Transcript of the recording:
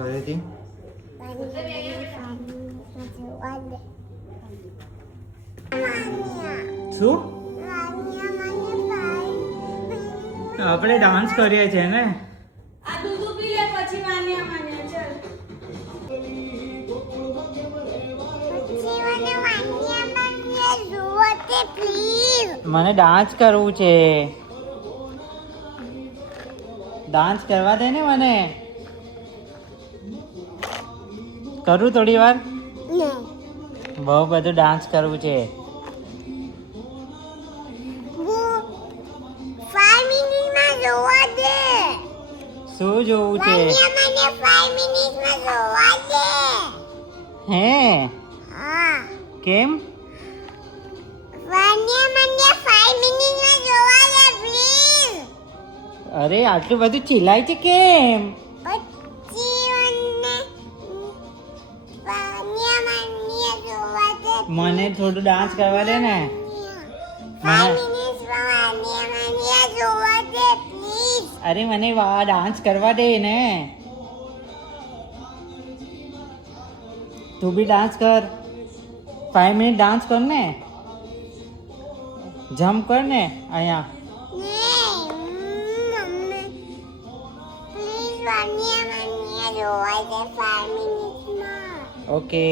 ફરીથી શું આપણે ડાન્સ કરીએ છીએ ને. આ દૂધ પી લે પછી માન્યા માન્યા ચાલ મને ડાન્સ કરવું છે. ડાન્સ કરવા દે ને મને. કરું થોડી વાર. બહુ બધું ડાન્સ કરવું છે. 5 મિનિટમાં જોવા દે. શું જોવું છે? મને 5 મિનિટમાં જોવા દે. હે હા કેમ? મને 5 મિનિટમાં જોવા દે પ્લીઝ. અરે આટલું બધું ચિલ્લાય છે કેમ? પછી મને જોવા દે. મને થોડું ડાન્સ કરવા દે ને. 5 મિનિટમાં મને જોવા દે પ્લીઝ. અરે મને ડાન્સ કરવા દે ને. તું બી ડાન્સ કર. 5 મિનિટ ડાન્સ કર ને. જમ્પ કર ને અહીંયા. પ્લીઝ મને જોવા દે 5 મિનિટમાં. ઓકે.